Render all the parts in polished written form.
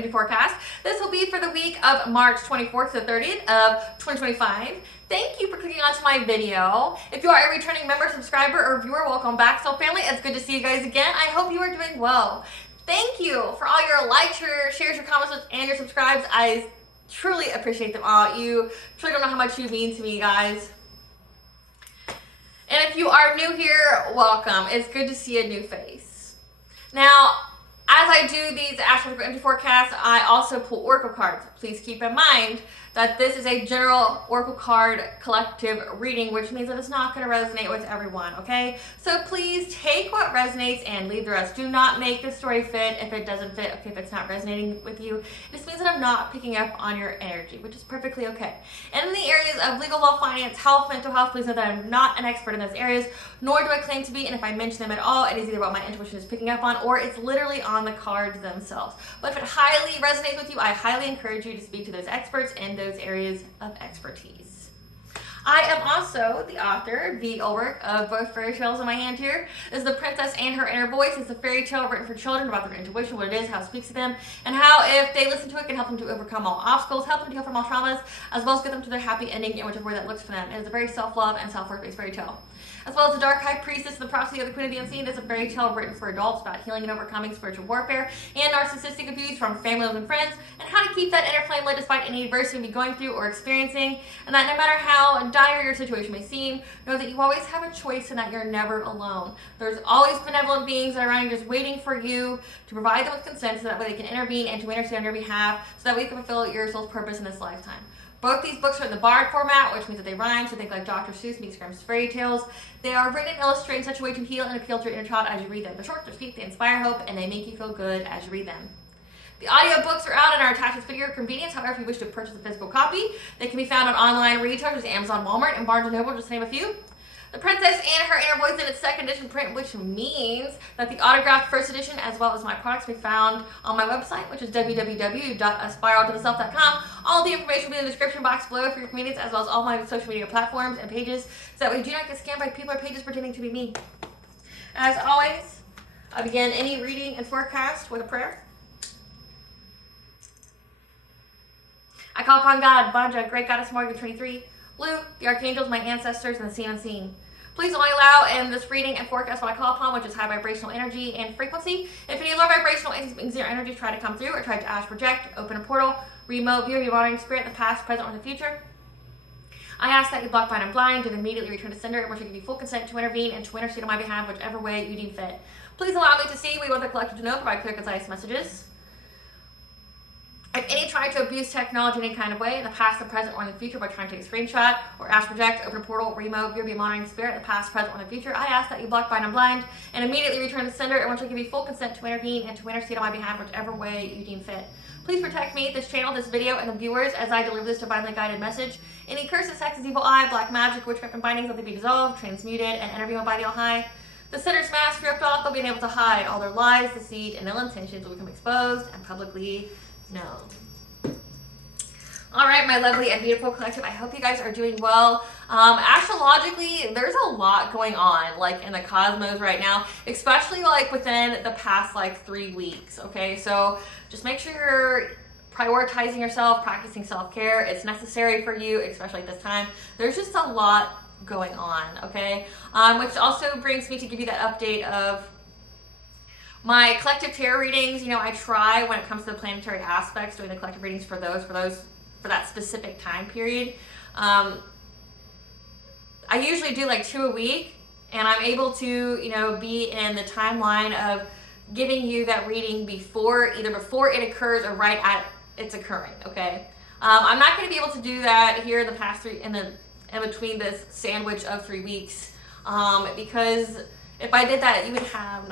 energy forecast. This will be for the week of March 24th to 30th of 2025. Thank you for clicking onto my video. If you are a returning member, subscriber, or viewer, welcome back, Soul Family. It's good to see you guys again. I hope you are doing well. Thank you for all your likes, your shares, your comments, and your subscribes. I truly appreciate them all. You truly don't know how much you mean to me, guys. And if you are new here, welcome. It's good to see a new face. Now, as I do these astrological energy forecasts, I also pull oracle cards. Please keep in mind that this is a general oracle card collective reading, which means that it's not going to resonate with everyone, okay? So please take what resonates and leave the rest. Do not make the story fit if it doesn't fit, okay, if it's not resonating with you. It just means that I'm not picking up on your energy, which is perfectly okay. And in the areas of legal, law, finance, health, mental health, please know that I'm not an expert in those areas, nor do I claim to be, and if I mention them at all, it is either what my intuition is picking up on or it's literally on the cards themselves. But if it highly resonates with you, I highly encourage you to speak to those experts in those areas of expertise. I am also the author, the work of both fairy tales in my hand here. This is The Princess and Her Inner Voice. It's a fairy tale written for children about their intuition, what it is, how it speaks to them, and how if they listen to it, can help them to overcome all obstacles, help them to heal from all traumas, as well as get them to their happy ending in whichever way that looks for them. It is a very self-love and self-worth based fairy tale. As well as The Dark High Priestess and the Prophecy of the Queen of the Unseen. It's a fairy tale written for adults about healing and overcoming spiritual warfare and narcissistic abuse from family and friends, and how to keep that inner flame lit despite any adversity you may be going through or experiencing, and that no matter how dire your situation may seem, know that you always have a choice and that you're never alone. There's always benevolent beings that are around you just waiting for you to provide them with consent so that way they can intervene and to intercede on your behalf so that we can fulfill your soul's purpose in this lifetime. Both these books are in the bard format, which means that they rhyme, so think like Dr. Seuss meets Grimm's fairy tales. They are written and illustrated in such a way to heal and appeal to your inner child as you read them. They're short, they're sweet, they inspire hope, and they make you feel good as you read them. The audiobooks are out and are attached with video convenience. However, if you wish to purchase a physical copy, they can be found on online retailers, Amazon, Walmart, and Barnes & Noble, just to name a few. The Princess and Her Inner Voice in its second edition print, which means that the autographed first edition, as well as my products, can be found on my website, which is www.aspiraltotheself.com. All the information will be in the description box below for your convenience, as well as all my social media platforms and pages, so that way you do not get scammed by people or pages pretending to be me. As always, I begin any reading and forecast with a prayer. I call upon God, Banja, Great Goddess Morgan 23, Lu, the archangels, my ancestors, and the seen unseen. Please only allow in this reading and forecast what I call upon, which is high vibrational energy and frequency. If any low vibrational energy try to come through or try to astral project, open a portal, remote view of your monitoring spirit, the past, present, or the future, I ask that you block, bind, and blind and immediately return to sender, in which I give you full consent to intervene and to intercede on my behalf, whichever way you deem fit. Please allow me to see what you want the collective to know, provide clear, concise messages. If any try to abuse technology in any kind of way, in the past, the present, or in the future, by trying to take a screenshot, or astral project, open a portal, remote, view, be monitoring spirit, the past, present, or in the future, I ask that you block, bind, and blind, and immediately return to sender, in which I give you full consent to intervene and to intercede on my behalf, whichever way you deem fit. Please protect me, this channel, this video, and the viewers as I deliver this divinely guided message. Any curses, hexes, evil eye, black magic, witchcraft, and bindings, let they be dissolved, transmuted, and intervened by the All-High. The sinner's mask ripped off, they'll be able to hide all their lies, deceit, and ill intentions will become exposed and publicly known. All right, my lovely and beautiful collective, I hope you guys are doing well. Astrologically, there's a lot going on, like, in the cosmos right now, especially, like, within the past, like, 3 weeks, okay? So just make sure you're prioritizing yourself, practicing self-care. It's necessary for you, especially at this time. There's just a lot going on, okay? Which also brings me to give you that update of my collective tarot readings. You know, I try, when it comes to the planetary aspects, doing the collective readings for that specific time period. I usually do like 2 a week, and I'm able to, you know, be in the timeline of giving you that reading either before it occurs or right at it's occurring, okay? I'm not going to be able to do that here in the past in between this sandwich of 3 weeks, because if I did that, you would have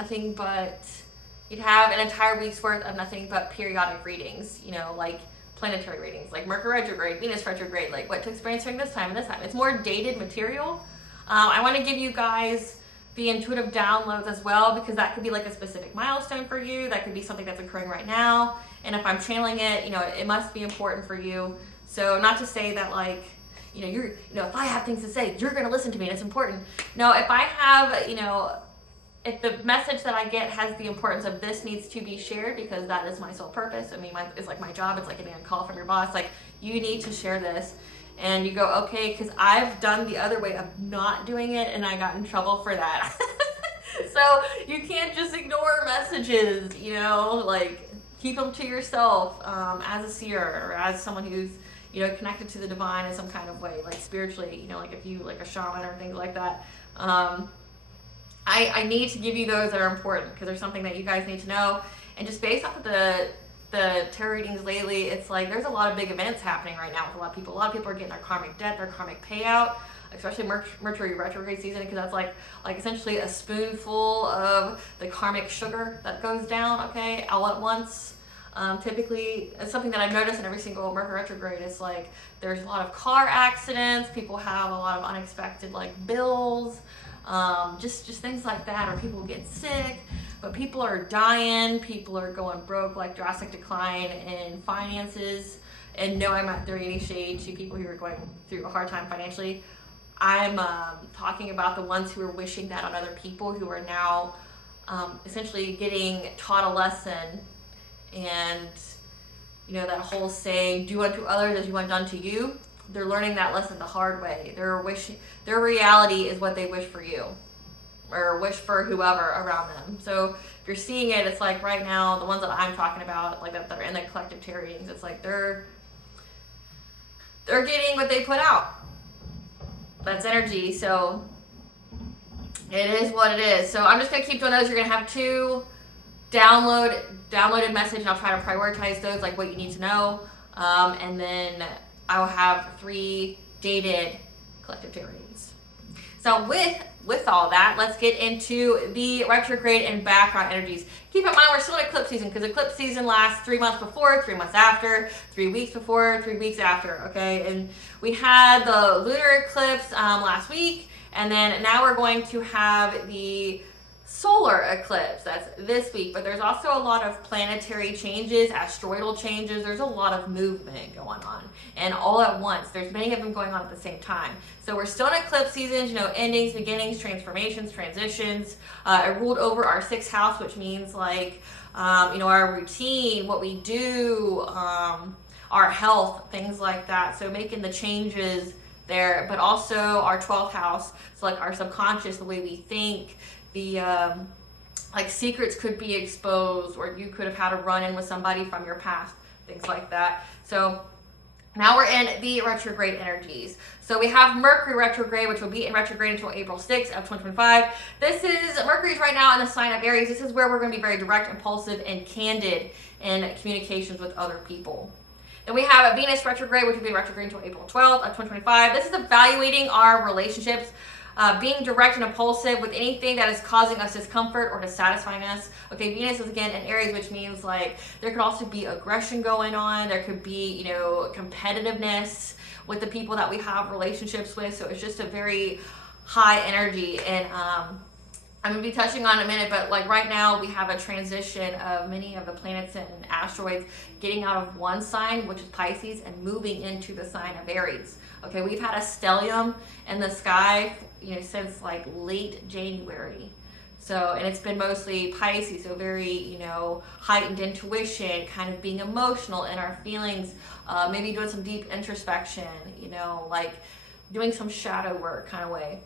you'd have an entire week's worth of nothing but periodic readings, you know, like planetary readings, like Mercury retrograde, Venus retrograde, like what to experience during this time and this time. It's more dated material. I want to give you guys the intuitive downloads as well, because that could be like a specific milestone for you. That could be something that's occurring right now. And if I'm channeling it, you know, it must be important for you. So not to say that, like, you know, if I have things to say, you're going to listen to me and it's important. No, if I have, you know, if the message that I get has the importance of this needs to be shared, because that is my sole purpose. I mean, it's like my job. It's like getting a call from your boss. Like, you need to share this. And you go, okay, because I've done the other way of not doing it, and I got in trouble for that. So you can't just ignore messages, you know, like keep them to yourself as a seer or as someone who's, you know, connected to the divine in some kind of way, like spiritually, you know, like if you like a shaman or things like that. I need to give you those that are important because there's something that you guys need to know. And just based off of the tarot readings lately, it's like there's a lot of big events happening right now with a lot of people. A lot of people are getting their karmic debt, their karmic payout, especially Mercury retrograde season, because that's like essentially a spoonful of the karmic sugar that goes down, okay, all at once. Typically, it's something that I've noticed in every single Mercury retrograde. It's like there's a lot of car accidents, people have a lot of unexpected like bills, just things like that, or people get sick. But people are dying, people are going broke, like drastic decline in finances. And no, I'm not throwing any shade to people who are going through a hard time financially. I'm talking about the ones who are wishing that on other people, who are now essentially getting taught a lesson. And, you know, that whole saying, do unto others as you want done to you. They're learning that lesson the hard way. Their reality is what they wish for you, or wish for whoever around them. So if you're seeing it, it's like right now, the ones that I'm talking about, like that are in the collective tarot readings, it's like they're getting what they put out. That's energy. So it is what it is. So I'm just gonna keep doing those. You're gonna have 2 downloaded message, and I'll try to prioritize those, like what you need to know. And then I will have 3 dated collective tarot readings. So with all that, let's get into the retrograde and background energies. Keep in mind, we're still in eclipse season, because eclipse season lasts 3 months before, 3 months after, 3 weeks before, 3 weeks after, okay? And we had the lunar eclipse last week, and then now we're going to have the solar eclipse. That's this week. But there's also a lot of planetary changes, asteroidal changes. There's a lot of movement going on, and all at once. There's many of them going on at the same time. So we're still in eclipse seasons, you know, endings, beginnings, transformations, transitions. It ruled over our 6th house, which means like, you know, our routine, what we do, our health, things like that. So making the changes there, but also our 12th house. So like our subconscious, the way we think, the like secrets could be exposed, or you could have had a run-in with somebody from your past, things like that. So now we're in the retrograde energies. So we have Mercury retrograde, which will be in retrograde until April 6th of 2025. This is, Mercury's right now in the sign of Aries. This is where we're going to be very direct, impulsive, and candid in communications with other people. Then we have a Venus retrograde, which will be retrograde until April 12th of 2025. This is evaluating our relationships, being direct and impulsive with anything that is causing us discomfort or dissatisfying us. Okay, Venus is again in Aries, which means like there could also be aggression going on. There could be, you know, competitiveness with the people that we have relationships with. So it's just a very high energy. And I'm gonna be touching on it in a minute, but like right now we have a transition of many of the planets and asteroids getting out of one sign, which is Pisces, and moving into the sign of Aries. Okay, we've had a stellium in the sky, you know, since like late January. So, and it's been mostly Pisces, so very, you know, heightened intuition, kind of being emotional in our feelings, maybe doing some deep introspection, you know, like doing some shadow work kind of way.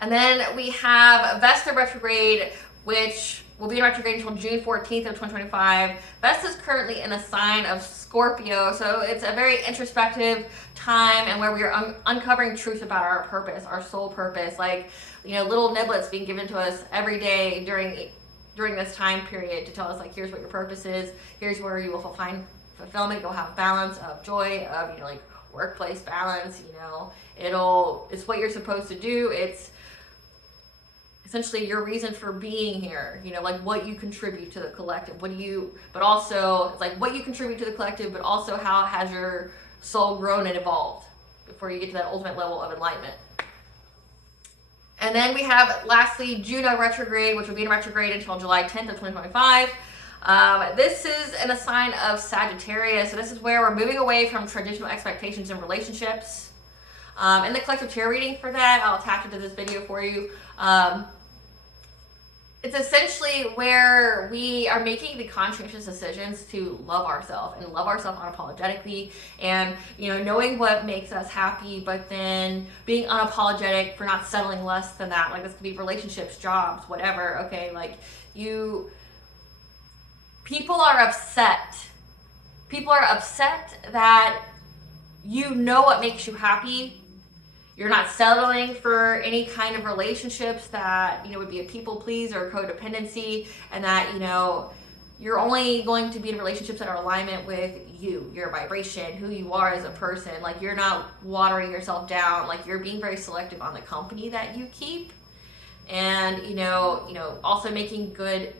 And then we have Vesta retrograde, which will be in retrograde until June 14th of 2025. Vesta is currently in the sign of Scorpio, so it's a very introspective time, and where we are uncovering truth about our purpose, our soul purpose, like, you know, little niblets being given to us every day during this time period to tell us like, here's what your purpose is, here's where you will find fulfillment, you'll have balance of joy, of, you know, like workplace balance, you know, it's what you're supposed to do. It's essentially your reason for being here, you know, like what you contribute to the collective, but also it's like what you contribute to the collective, but also how has your soul grown and evolved before you get to that ultimate level of enlightenment. And then we have lastly Juno retrograde, which will be in retrograde until July 10th of 2025. This is in a sign of Sagittarius, so this is where we're moving away from traditional expectations in relationships. In the collective tarot reading for that, I'll attach it to this video for you. it's essentially where we are making the conscientious decisions to love ourselves and love ourselves unapologetically, and knowing what makes us happy, but then being unapologetic for not settling less than that. Like, this could be relationships, jobs, whatever. Okay, like people are upset that what makes you happy. You're not settling for any kind of relationships that, would be a people please or codependency, and that, you're only going to be in relationships that are in alignment with you, your vibration, who you are as a person. Like, you're not watering yourself down. Like, you're being very selective on the company that you keep. And, also making good,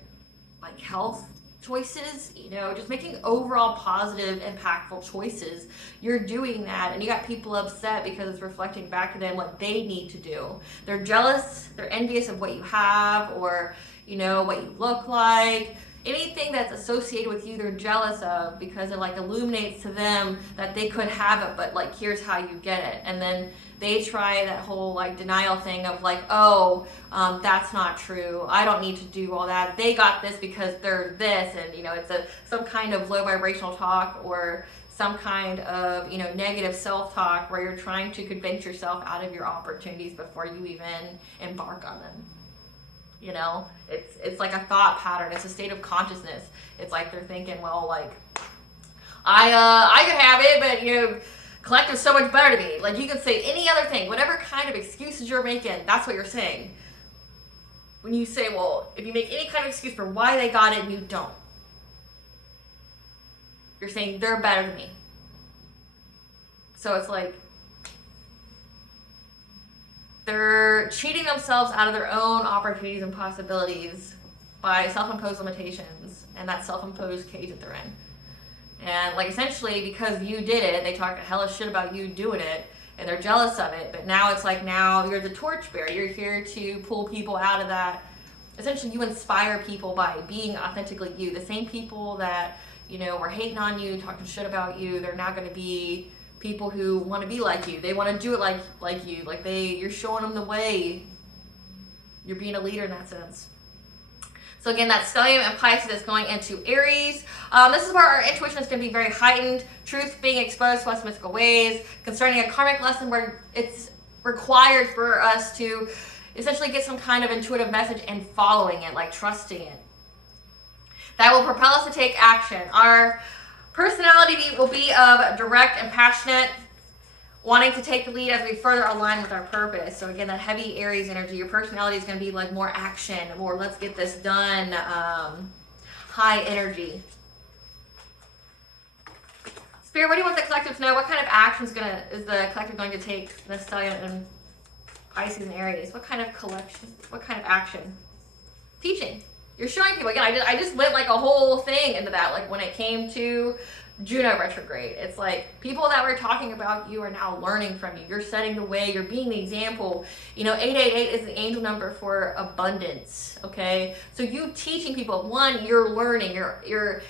like, health choices, just making overall positive, impactful choices. You're doing that, and you got people upset because it's reflecting back to them what they need to do. They're jealous, they're envious of what you have, or what you look like. Anything that's associated with you, they're jealous of, because it like illuminates to them that they could have it, but like, here's how you get it. And then they try that whole like denial thing of like, that's not true, I don't need to do all that, they got this because they're this. And it's some kind of low vibrational talk, or some kind of negative self-talk, where you're trying to convince yourself out of your opportunities before you even embark on them. It's like a thought pattern. It's a state of consciousness. It's like they're thinking, well, like, I could have it, but collective's so much better to me. Like, you can say any other thing, whatever kind of excuses you're making, that's what you're saying. When you say, well, if you make any kind of excuse for why they got it and you don't, you're saying they're better than me. So it's like, they're cheating themselves out of their own opportunities and possibilities by self-imposed limitations and that self-imposed cage that they're in. And like, essentially, because you did it, they talk a hellish shit about you doing it, and they're jealous of it. But now it's like, now you're the torchbearer. You're here to pull people out of that. Essentially, you inspire people by being authentically you. The same people that were hating on you, talking shit about you, they're now going to be people who want to be like you. They want to do it like you. Like, you're showing them the way. You're being a leader in that sense. So again, that stellium and Pisces is going into Aries. This is where our intuition is going to be very heightened. Truth being exposed to us in mystical ways. Concerning a karmic lesson where it's required for us to essentially get some kind of intuitive message and following it, like trusting it. That will propel us to take action. Our personality will be of direct and passionate, wanting to take the lead as we further align with our purpose. So again, that heavy Aries energy, your personality is going to be like more action, more let's get this done, high energy. Spirit, what do you want the collective to know? What kind of action is the collective going to take in the stellium and Pisces and Aries? What kind of action? Teaching. You're showing people. Again, I just went like a whole thing into that. Like, when it came to Juno retrograde, it's like people that were talking about you are now learning from you. You're setting the way. You're being the example. 888 is the angel number for abundance. Okay, so you teaching people. One, you're learning. You're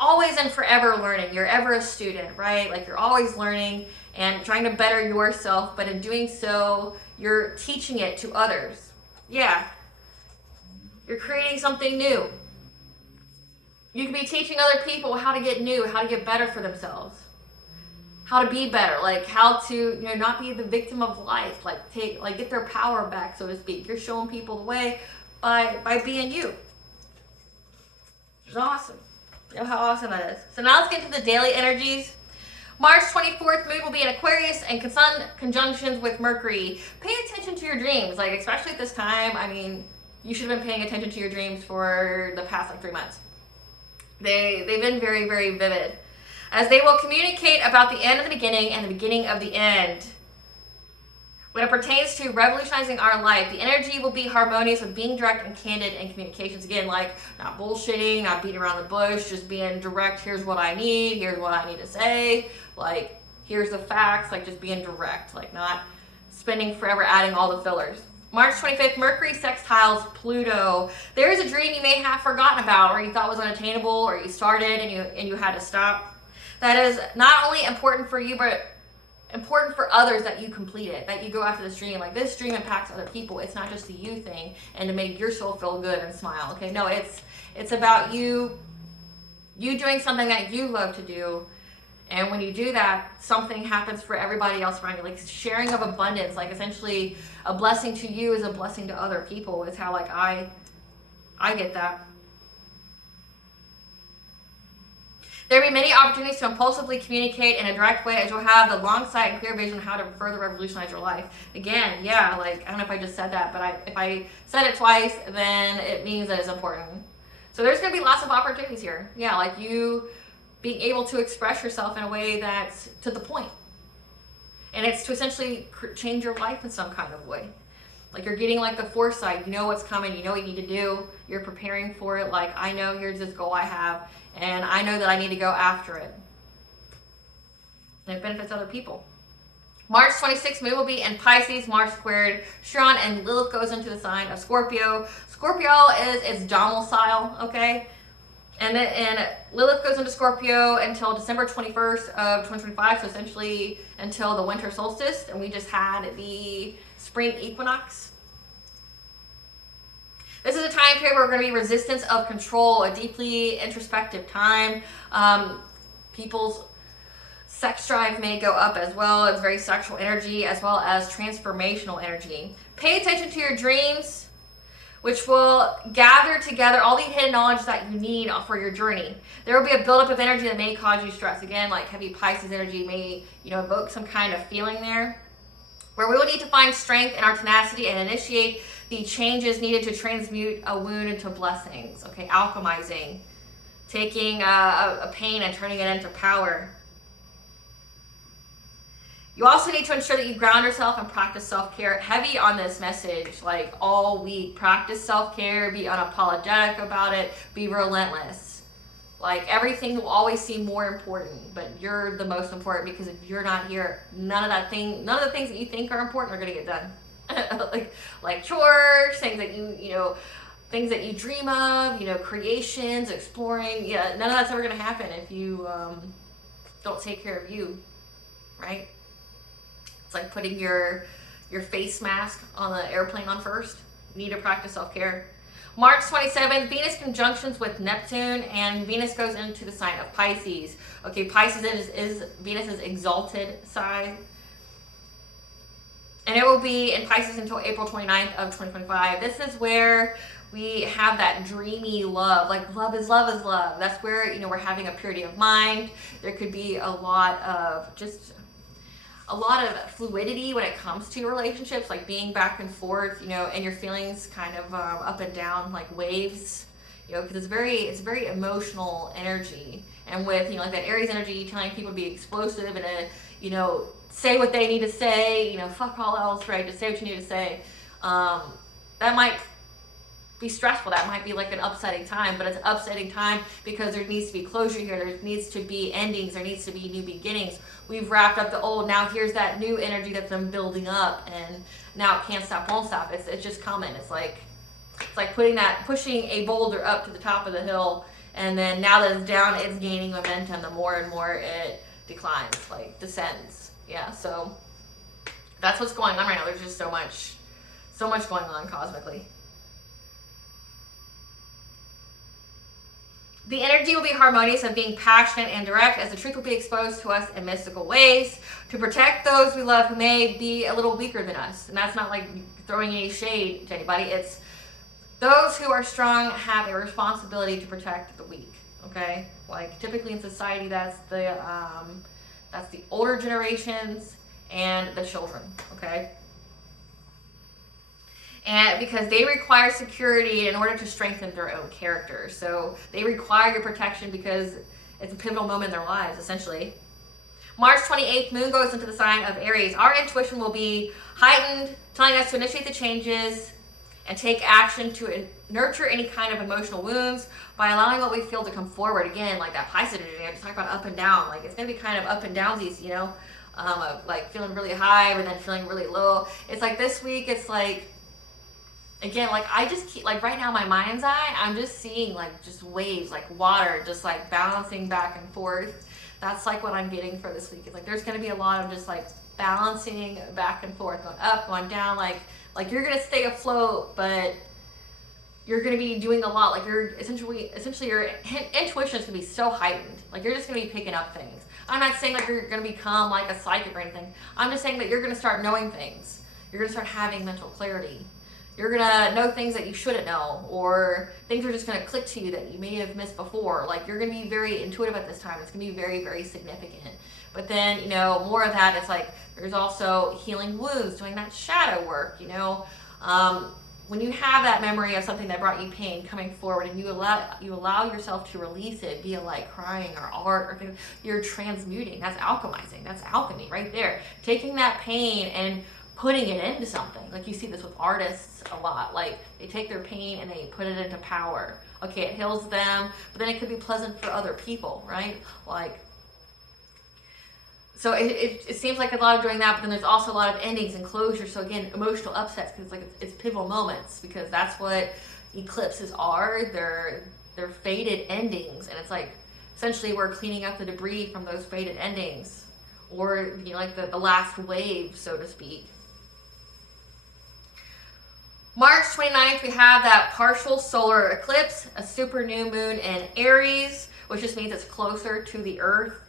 always and forever learning. You're ever a student, right? Like, you're always learning and trying to better yourself. But in doing so, you're teaching it to others. Yeah. You're creating something new. You can be teaching other people how to get new, how to get better for themselves, how to be better, like how to not be the victim of life, get their power back, so to speak. You're showing people the way by being you. It's awesome. You know how awesome that is. So now let's get into the daily energies. March 24th, moon will be in Aquarius and sun conjunctions with Mercury. Pay attention to your dreams, like especially at this time. I mean, you should have been paying attention to your dreams for the past 3 months. They've been very, very vivid, as they will communicate about the end of the beginning and the beginning of the end. When it pertains to revolutionizing our life, the energy will be harmonious with being direct and candid in communications. Again, like not bullshitting, not beating around the bush, just being direct. Here's what I need. Here's what I need to say. Like, here's the facts. Like, just being direct. Like, not spending forever adding all the fillers. March 25th, Mercury sextiles Pluto. There is a dream you may have forgotten about, or you thought was unattainable, or you started and you had to stop. That is not only important for you, but important for others that you complete it, that you go after this dream. Like, this dream impacts other people. It's not just a you thing and to make your soul feel good and smile. Okay, no, it's about you doing something that you love to do. And when you do that, something happens for everybody else around you. Like, sharing of abundance, like essentially a blessing to you is a blessing to other people. Is how, like, I get that. There will be many opportunities to impulsively communicate in a direct way, as you'll have the long sight and clear vision on how to further revolutionize your life. Again, yeah, like, I don't know if I just said that, but if I said it twice, then it means that it's important. So there's going to be lots of opportunities here. Yeah, like you being able to express yourself in a way that's to the point. And it's to essentially change your life in some kind of way. Like, you're getting like the foresight, you know what's coming, you know what you need to do, you're preparing for it. Like, I know here's this goal I have, and I know that I need to go after it. And it benefits other people. March 26th, Moon will be in Pisces, Mars squared Chiron, and Lilith goes into the sign of Scorpio. Scorpio is its domicile, okay? And Lilith goes into Scorpio until December 21st of 2025, so essentially until the winter solstice, and we just had the spring equinox. This is a time period where we're going to be resistance of control, a deeply introspective time. People's sex drive may go up as well. It's very sexual energy as well as transformational energy. Pay attention to your dreams, which will gather together all the hidden knowledge that you need for your journey. There will be a buildup of energy that may cause you stress. Again, like heavy Pisces energy may, evoke some kind of feeling there, where we will need to find strength in our tenacity and initiate the changes needed to transmute a wound into blessings. Okay, alchemizing, taking a pain and turning it into power. You also need to ensure that you ground yourself and practice self-care. Heavy on this message, like all week. Practice self-care, be unapologetic about it, be relentless. Like, everything will always seem more important, but you're the most important, because if you're not here, none of the things that you think are important are going to get done. like chores, things that things that you dream of, creations, exploring. Yeah, none of that's ever going to happen if you don't take care of you, right? It's like putting your face mask on the airplane on first. You need to practice self-care. March 27th, Venus conjunctions with Neptune, and Venus goes into the sign of Pisces. Okay, Pisces is Venus's exalted sign. And it will be in Pisces until April 29th of 2025. This is where we have that dreamy love. Like, love is love is love. That's where, we're having a purity of mind. There could be a lot of fluidity when it comes to relationships, like being back and forth, and your feelings kind of up and down like waves, because it's very emotional energy. And with, like that Aries energy, telling people to be explosive and say what they need to say, fuck all else, right? Just say what you need to say. That might be stressful. That might be like an upsetting time, but it's an upsetting time because there needs to be closure here. There needs to be endings. There needs to be new beginnings. We've wrapped up the old. Now here's that new energy that's been building up, and now it can't stop, won't stop. It's just coming. It's like pushing a boulder up to the top of the hill, and then now that it's down, it's gaining momentum. The more and more it declines, like descends. Yeah, so that's what's going on right now. There's just so much going on cosmically. The energy will be harmonious of being passionate and direct, as the truth will be exposed to us in mystical ways to protect those we love who may be a little weaker than us. And that's not like throwing any shade to anybody. It's those who are strong have a responsibility to protect the weak. Okay, like typically in society, that's the older generations and the children. Okay. And because they require security in order to strengthen their own character. So they require your protection because it's a pivotal moment in their lives, essentially. March 28th, Moon goes into the sign of Aries. Our intuition will be heightened, telling us to initiate the changes and take action to nurture any kind of emotional wounds by allowing what we feel to come forward. Again, like that Pisces energy, I just talked about up and down. Like, it's going to be kind of up and downsies, like feeling really high but then feeling really low. It's like this week, it's like, again, like I just keep, like right now my mind's eye, I'm just seeing like just waves, like water, just like balancing back and forth. That's like what I'm getting for this week. It's like there's going to be a lot of just like balancing back and forth, going up, going down, like you're going to stay afloat, but you're going to be doing a lot. Like you're essentially your intuition is going to be so heightened. Like you're just going to be picking up things. I'm not saying like you're going to become like a psychic or anything. I'm just saying that you're going to start knowing things. You're going to start having mental clarity. You're going to know things that you shouldn't know, or things are just going to click to you that you may have missed before. Like you're going to be very intuitive at this time. It's going to be very, very significant. But then, you know, more of that, it's like there's also healing wounds, doing that shadow work, you know. When you have that memory of something that brought you pain coming forward, and you allow yourself to release it via like crying or art or things, you're transmuting. That's alchemizing. That's alchemy right there. Taking that pain and putting it into something. Like you see this with artists a lot. Like they take their pain and they put it into power. Okay, it heals them, but then it could be pleasant for other people, right? Like, so it seems like a lot of doing that, but then there's also a lot of endings and closure. So again, emotional upsets, because like it's pivotal moments, because that's what eclipses are. They're faded endings, and it's like essentially we're cleaning up the debris from those faded endings, or you know, like the last wave, so to speak. March 29th, we have that partial solar eclipse, a super new moon in Aries, which just means it's closer to the Earth,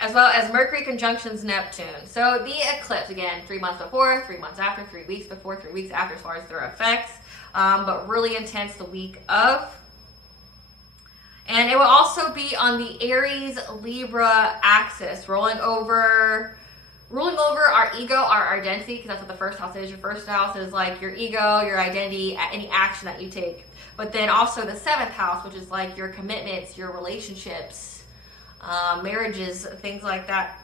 as well as Mercury conjunctions Neptune. So the eclipse, again, 3 months before, 3 months after, 3 weeks before, 3 weeks after, as far as their effects, but really intense the week of. And it will also be on the Aries Libra axis, rolling over our ego, our identity, because that's what the first house is. Your first house is like your ego, your identity, any action that you take. But then also the 7th house, which is like your commitments, your relationships, marriages, things like that.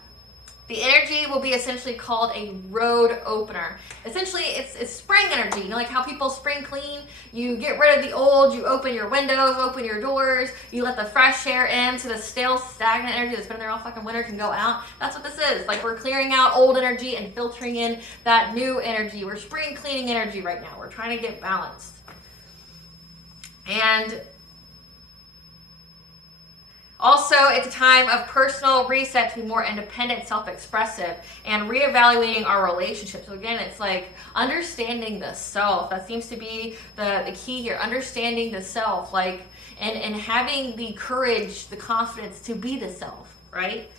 The energy will be essentially called a road opener. Essentially, it's spring energy. You know, like how people spring clean. You get rid of the old, you open your windows, open your doors, you let the fresh air in, so the stale, stagnant energy that's been there all fucking winter can go out. That's what this is. Like we're clearing out old energy and filtering in that new energy. We're spring cleaning energy right now. We're trying to get balanced. And also, it's a time of personal reset to be more independent, self-expressive, and reevaluating our relationships. So again, it's like understanding the self. That seems to be the key here. Understanding the self, like, and having the courage, the confidence to be the self, right?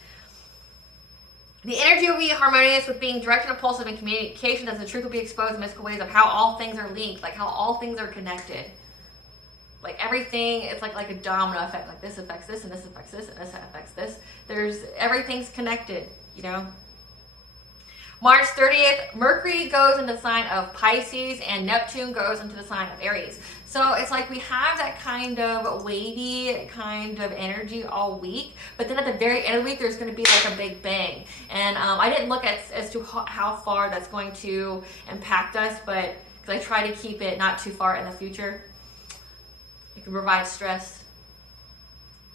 The energy will be harmonious with being direct and impulsive in communication, as the truth will be exposed in mystical ways of how all things are linked, like how all things are connected. Like everything, it's like a domino effect. Like this affects this, and this affects this, and this affects this. Everything's connected, you know. March 30th, Mercury goes into the sign of Pisces, and Neptune goes into the sign of Aries. So it's like we have that kind of wavy kind of energy all week, but then at the very end of the week, there's going to be like a big bang. And I didn't look as to how far that's going to impact us, but because I try to keep it not too far in the future. It can provide stress,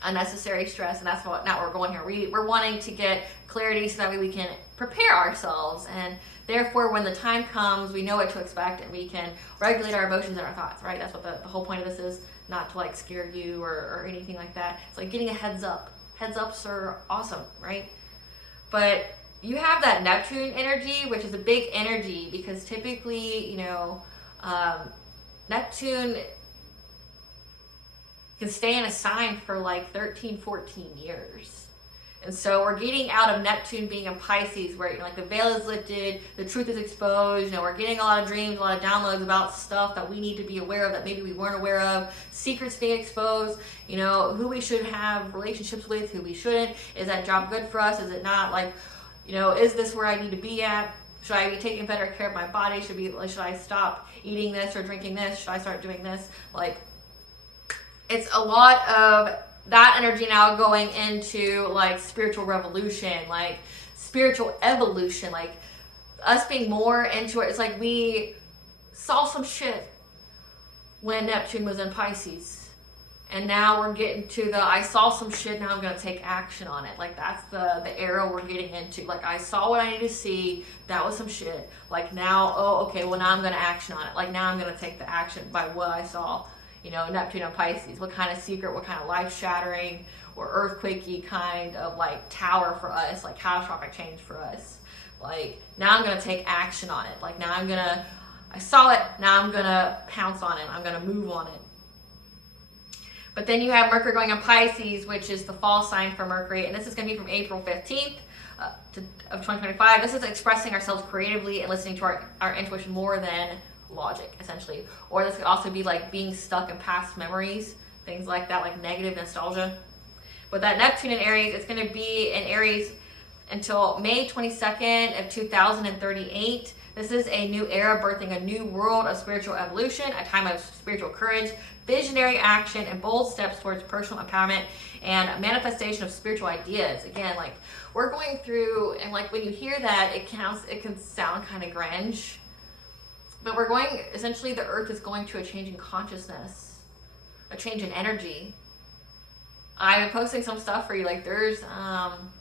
unnecessary stress, and that's what now we're going here. We're wanting to get clarity so that way we can prepare ourselves, and therefore when the time comes, we know what to expect, and we can regulate our emotions and our thoughts, right? That's what the whole point of this is, not to like scare you or anything like that. It's like getting a heads up. Heads ups are awesome, right? But you have that Neptune energy, which is a big energy, because typically, you know, Neptune can stay in a sign for like 13, 14 years. And so we're getting out of Neptune being in Pisces, where, you know, like the veil is lifted, the truth is exposed, you know, we're getting a lot of dreams, a lot of downloads about stuff that we need to be aware of that maybe we weren't aware of, secrets being exposed, you know, who we should have relationships with, who we shouldn't. Is that job good for us? Is it not? Like, you know, is this where I need to be at? Should I be taking better care of my body? Should I stop eating this or drinking this? Should I start doing this? Like, it's a lot of that energy now going into like spiritual revolution, like spiritual evolution, like us being more into it. It's like we saw some shit when Neptune was in Pisces, And now we're getting to the, I saw some shit, now I'm going to take action on it. Like, that's the era we're getting into. Like, I saw what I needed to see. That was some shit. Like, now, oh, okay, well, now I'm going to action on it. Like, now I'm going to take the action by what I saw. You know, Neptune and Pisces. What kind of secret, what kind of life-shattering or earthquakey kind of, like, tower for us. Like, catastrophic change for us. Like, now I'm going to take action on it. Like, now I'm going to, I saw it, now I'm going to pounce on it. I'm going to move on it. But then you have Mercury going on Pisces, which is the fall sign for Mercury. And this is going to be from April 15th of 2025. This is expressing ourselves creatively and listening to our intuition more than logic, essentially. Or this could also be like being stuck in past memories, things like that, like negative nostalgia. But that Neptune in Aries, it's going to be in Aries until May 22nd of 2038. This is a new era birthing a new world of spiritual evolution, a time of spiritual courage, visionary action, and bold steps towards personal empowerment and manifestation of spiritual ideas. Again, like, we're going through, and like when you hear that, it can sound kind of grunge, but we're going, essentially the earth is going to a change in consciousness, a change in energy. I've been posting some stuff for you, like there's some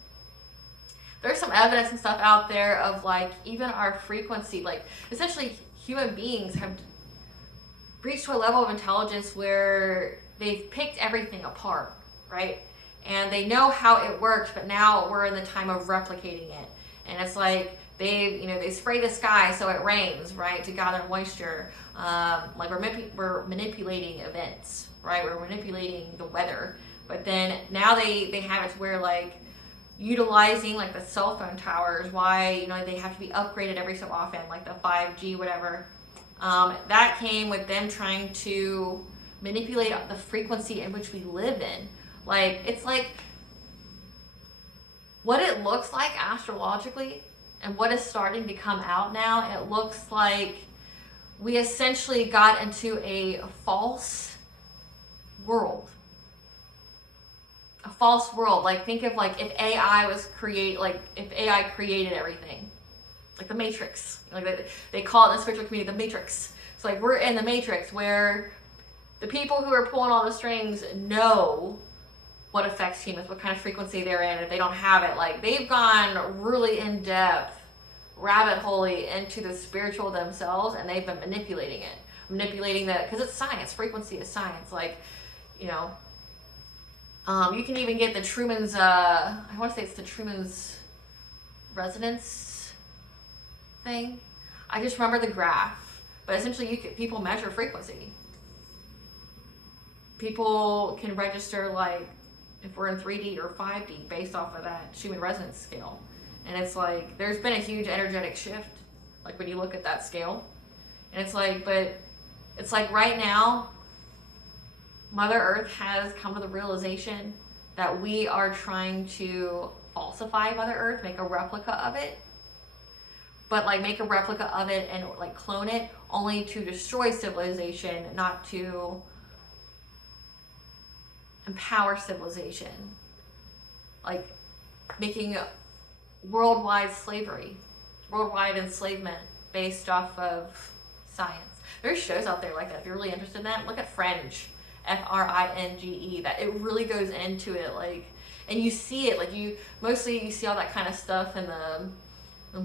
evidence and stuff out there of like even our frequency, like essentially human beings have reached to a level of intelligence where they've picked everything apart, right? And they know how it works, but now we're in the time of replicating it. And it's like they spray the sky so it rains, right, to gather moisture. Like we're manipulating events, right? We're manipulating the weather. But then now they have it to where like utilizing like the cell phone towers, why they have to be upgraded every so often, like the 5G, whatever. That came with them trying to manipulate the frequency in which we live in. Like, it's like what it looks like astrologically and what is starting to come out now, it looks like we essentially got into a false world. A false world. Like, think of like if AI if AI created everything. Like the Matrix. Like they call it in the spiritual community the Matrix. It's like we're in the Matrix where the people who are pulling all the strings know what affects humans, what kind of frequency they're in. If they don't have it, like they've gone really in depth, rabbit holey into the spiritual themselves, and they've been manipulating that because it's science. Frequency is science. Like, you can even get the Truman's. I want to say it's the Truman's resonance thing. I just remember the graph, but essentially people measure frequency. People can register like if we're in 3D or 5D based off of that Schumann resonance scale. And it's like there's been a huge energetic shift like when you look at that scale. And it's like, but it's like right now Mother Earth has come to the realization that we are trying to falsify Mother Earth, make a replica of it. But like make a replica of it and like clone it only to destroy civilization, not to empower civilization. Like making worldwide slavery, worldwide enslavement based off of science. There's shows out there like that. If you're really interested in that, look at Fringe, Fringe. That it really goes into it, like, and you see it, like you see all that kind of stuff in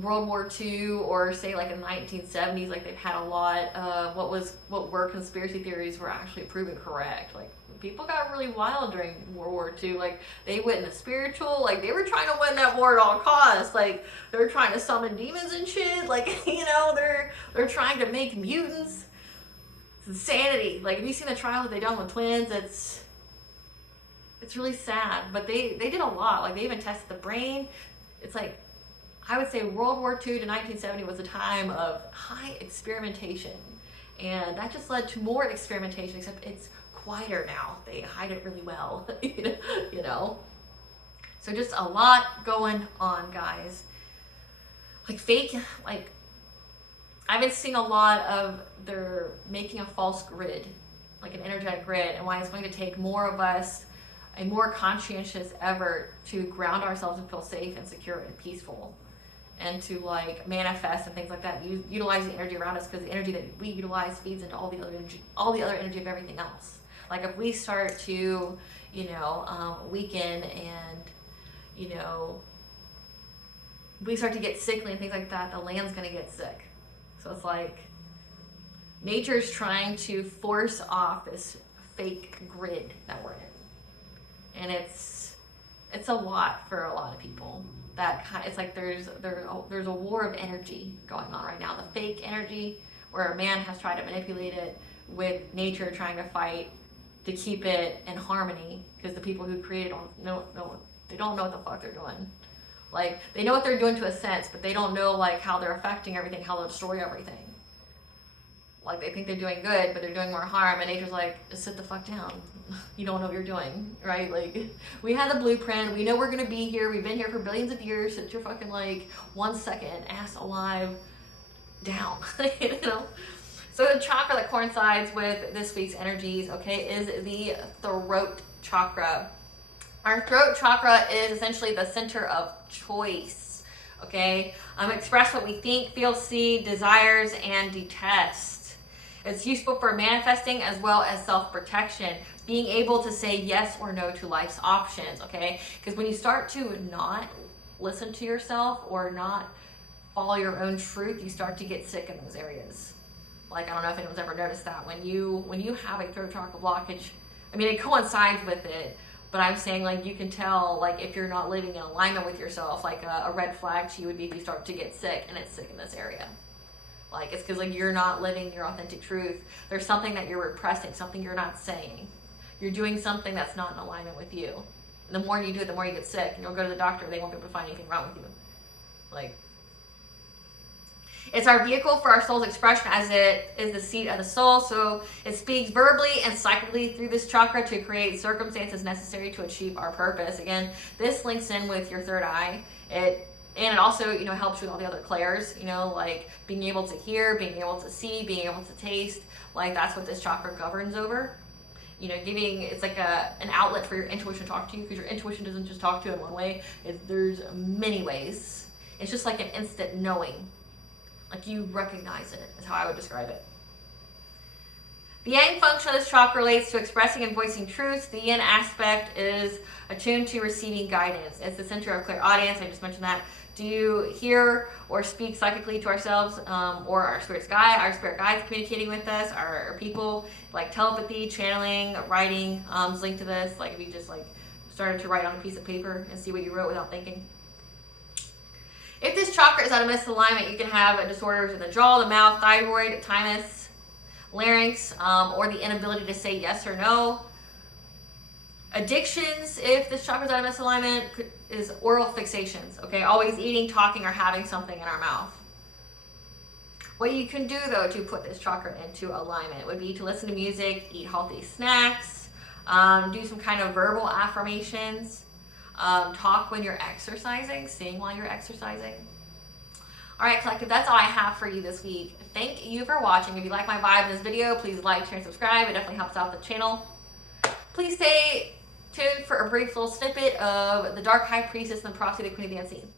World War II, or say like in the 1970s, like they've had a lot of what were conspiracy theories were actually proven correct. Like people got really wild during World War II. Like they went into spiritual, like they were trying to win that war at all costs. Like they were trying to summon demons and shit. Like they're trying to make mutants. It's insanity. Like have you seen the trial that they done with twins? It's really sad. But they did a lot. Like they even tested the brain. It's like I would say World War II to 1970 was a time of high experimentation. And that just led to more experimentation, except it's quieter now. They hide it really well, So just a lot going on, guys. I've been seeing a lot of they're making a false grid, like an energetic grid, and why it's going to take more of us, a more conscientious effort to ground ourselves and feel safe and secure and peaceful. And to like manifest and things like that. Utilize the energy around us, because the energy that we utilize feeds into all the other energy of everything else. Like if we start to, you know, weaken and, you know, we start to get sickly and things like that, the land's going to get sick. So it's like nature's trying to force off this fake grid that we're in. And it's a lot for a lot of people. It's like there's a war of energy going on right now. The fake energy where a man has tried to manipulate it with nature trying to fight to keep it in harmony, because the people who created it they don't know what the fuck they're doing. Like, they know what they're doing to a sense, but they don't know, like, how they're affecting everything, how they'll destroy everything. Like, they think they're doing good, but they're doing more harm, and nature's like, just sit the fuck down. You don't know what you're doing, right? Like, we had the blueprint. We know we're going to be here. We've been here for billions of years. Sit your fucking, like, 1 second, ass alive, down, you know? So the chakra that coincides with this week's energies, okay, is the throat chakra. Our throat chakra is essentially the center of choice, okay? Express what we think, feel, see, desires, and detest. It's useful for manifesting as well as self-protection, being able to say yes or no to life's options, okay? Because when you start to not listen to yourself or not follow your own truth, you start to get sick in those areas. Like, I don't know if anyone's ever noticed that. When you have a throat chakra blockage, I mean, it coincides with it, but I'm saying, like, you can tell, like, if you're not living in alignment with yourself, like a red flag to you would be if you start to get sick and it's sick in this area. Like, it's because, like, you're not living your authentic truth. There's something that you're repressing, something you're not saying. You're doing something that's not in alignment with you. And the more you do it, the more you get sick. And you'll go to the doctor, they won't be able to find anything wrong with you. Like, it's our vehicle for our soul's expression, as it is the seat of the soul. So it speaks verbally and psychically through this chakra to create circumstances necessary to achieve our purpose. Again, this links in with your third eye. It also, you know, helps with all the other clairs, you know, like being able to hear, being able to see, being able to taste. Like, that's what this chakra governs over. You know, it's like an outlet for your intuition to talk to you, because your intuition doesn't just talk to you in one way. There's many ways. It's just like an instant knowing. Like, you recognize it, is how I would describe it. The yang function of this chakra relates to expressing and voicing truths. The yin aspect is attuned to receiving guidance. It's the center of clairaudience. I just mentioned that. Do you hear or speak psychically to ourselves, or our spirit guides communicating with us, our people, like telepathy, channeling, writing, is linked to this. Like, if you just, like, started to write on a piece of paper and see what you wrote without thinking. If this chakra is out of misalignment, you can have disorders in the jaw, the mouth, thyroid, thymus, larynx, or the inability to say yes or no. Addictions, if this chakra is out of misalignment, is oral fixations, okay? Always eating, talking, or having something in our mouth. What you can do, though, to put this chakra into alignment would be to listen to music, eat healthy snacks, do some kind of verbal affirmations, talk when you're exercising, sing while you're exercising. All right, collective, that's all I have for you this week. Thank you for watching. If you like my vibe in this video, please like, share, and subscribe. It definitely helps out the channel. Please stay tuned for a brief little snippet of the Dark High Priestess and the Prophecy of the Queen of the Unseen.